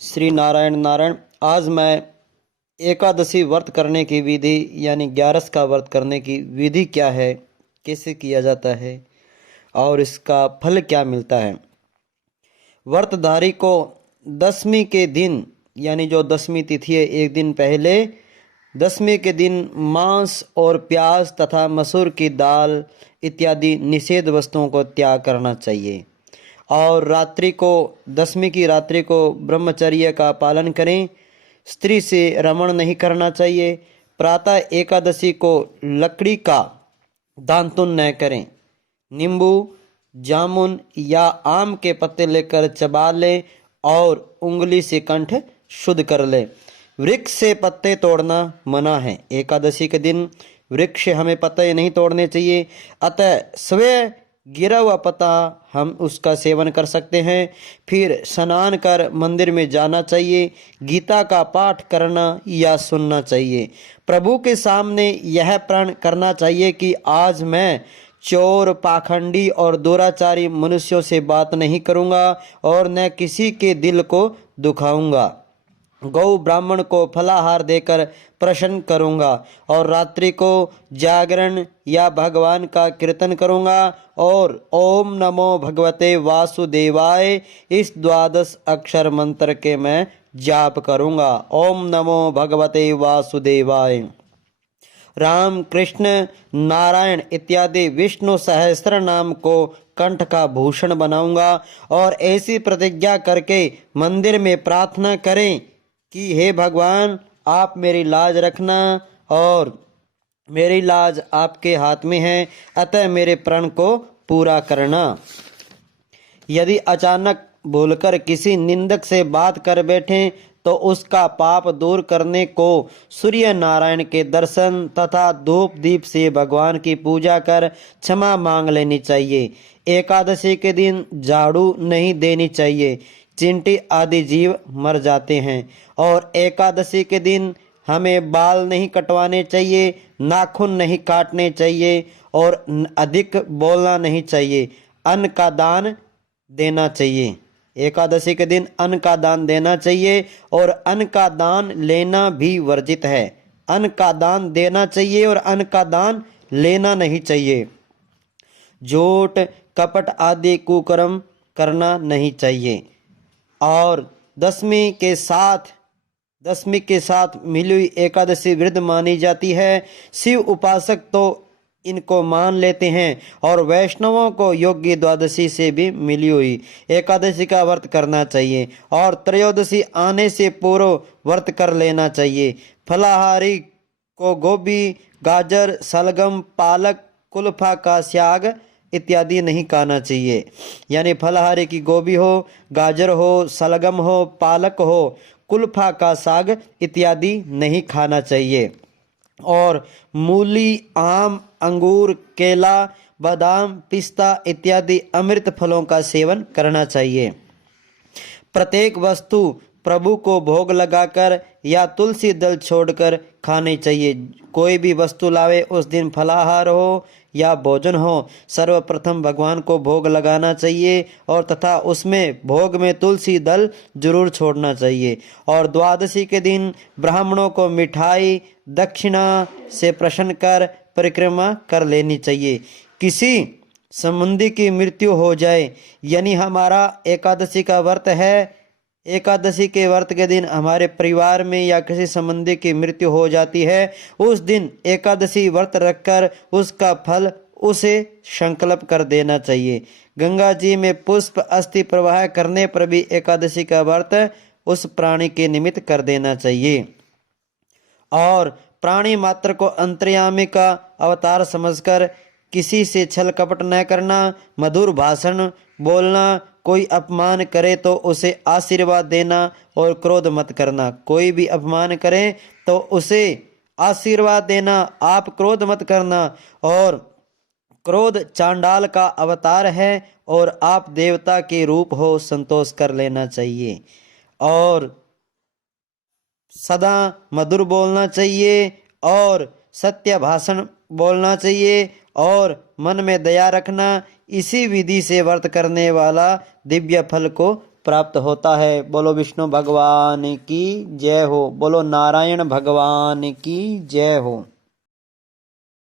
श्री नारायण नारायण। आज मैं एकादशी व्रत करने की विधि यानी 11 का व्रत करने की विधि क्या है, कैसे किया जाता है और इसका फल क्या मिलता है। व्रतधारी को दशमी के दिन यानी जो दशमी तिथि है एक दिन पहले दशमी के दिन मांस और प्याज तथा मसूर की दाल इत्यादि निषेध वस्तुओं को त्याग करना चाहिए और रात्रि को दशमी की रात्रि को ब्रह्मचर्य का पालन करें। स्त्री से रमण नहीं करना चाहिए। प्रातः एकादशी को लकड़ी का दांतुन न करें। नींबू, जामुन या आम के पत्ते लेकर चबा लें और उंगली से कंठ शुद्ध कर लें। वृक्ष से पत्ते तोड़ना मना है। एकादशी के दिन वृक्ष हमें पत्ते नहीं तोड़ने चाहिए, अतः स्वयं गिरा हुआ पत्ता हम उसका सेवन कर सकते हैं। फिर स्नान कर मंदिर में जाना चाहिए। गीता का पाठ करना या सुनना चाहिए। प्रभु के सामने यह प्रण करना चाहिए कि आज मैं चोर, पाखंडी और दुराचारी मनुष्यों से बात नहीं करूंगा और न किसी के दिल को दुखाऊंगा। गौ ब्राह्मण को फलाहार देकर प्रसन्न करूंगा और रात्रि को जागरण या भगवान का कीर्तन करूंगा और ओम नमो भगवते वासुदेवाय इस 12 अक्षर मंत्र के मैं जाप करूंगा। ओम नमो भगवते वासुदेवाय। राम, कृष्ण, नारायण इत्यादि विष्णु सहस्त्र नाम को कंठ का भूषण बनाऊंगा और ऐसी प्रतिज्ञा करके मंदिर में प्रार्थना करें कि हे भगवान, आप मेरी लाज रखना और मेरी लाज आपके हाथ में है, अतः मेरे प्रण को पूरा करना। यदि अचानक भूलकर किसी निंदक से बात कर बैठें तो उसका पाप दूर करने को सूर्य नारायण के दर्शन तथा धूप दीप से भगवान की पूजा कर क्षमा मांग लेनी चाहिए। एकादशी के दिन झाड़ू नहीं देनी चाहिए। चींटी आदि जीव मर जाते हैं और एकादशी के दिन हमें बाल नहीं कटवाने चाहिए, नाखून नहीं काटने चाहिए और अधिक बोलना नहीं चाहिए। अन्न का दान देना चाहिए। एकादशी के दिन अन्न का दान देना चाहिए और अन्न का दान लेना भी वर्जित है। अन्न का दान देना चाहिए और अन्न का दान लेना नहीं चाहिए। झूठ, कपट आदि कुकर्म करना नहीं चाहिए। और दशमी के साथ मिली हुई एकादशी वृद्ध मानी जाती है। शिव उपासक तो इनको मान लेते हैं और वैष्णवों को योग्य द्वादशी से भी मिली हुई एकादशी का व्रत करना चाहिए और त्रयोदशी आने से पूर्व व्रत कर लेना चाहिए। फलाहारी को गोभी, गाजर, सलगम, पालक, कुल्फा का साग इत्यादि नहीं खाना चाहिए। यानी फलाहारी की गोभी हो, गाजर हो, सलगम हो, पालक हो, कुल्फा का साग इत्यादि नहीं खाना चाहिए। और मूली, आम, अंगूर, केला, बादाम, पिस्ता इत्यादि अमृत फलों का सेवन करना चाहिए। प्रत्येक वस्तु प्रभु को भोग लगाकर या तुलसी दल छोड़कर खानी चाहिए। कोई भी वस्तु लावे उस दिन फलाहार हो या भोजन हो, सर्वप्रथम भगवान को भोग लगाना चाहिए और तथा उसमें भोग में तुलसी दल जरूर छोड़ना चाहिए। और द्वादशी के दिन ब्राह्मणों को मिठाई दक्षिणा से प्रसन्न कर परिक्रमा कर लेनी चाहिए। किसी संबंधी की मृत्यु हो जाए यानी हमारा एकादशी का व्रत है, एकादशी के व्रत के दिन हमारे परिवार में या किसी संबंधी की मृत्यु हो जाती है, उस दिन एकादशी व्रत रखकर उसका फल उसे संकल्प कर देना चाहिए। गंगा जी में पुष्प अस्थि प्रवाह करने पर भी एकादशी का व्रत उस प्राणी के निमित्त कर देना चाहिए। और प्राणी मात्र को अंतर्यामी का अवतार समझकर किसी से छल कपट न करना, मधुर भाषण बोलना, कोई अपमान करे तो उसे आशीर्वाद देना और क्रोध मत करना। कोई भी अपमान करे तो उसे आशीर्वाद देना, आप क्रोध मत करना। और क्रोध चांडाल का अवतार है और आप देवता के रूप हो, संतोष कर लेना चाहिए। और सदा मधुर बोलना चाहिए और सत्य भाषण बोलना चाहिए और मन में दया रखना। इसी विधि से व्रत करने वाला दिव्य फल को प्राप्त होता है। बोलो विष्णु भगवान की जय हो। बोलो नारायण भगवान की जय हो।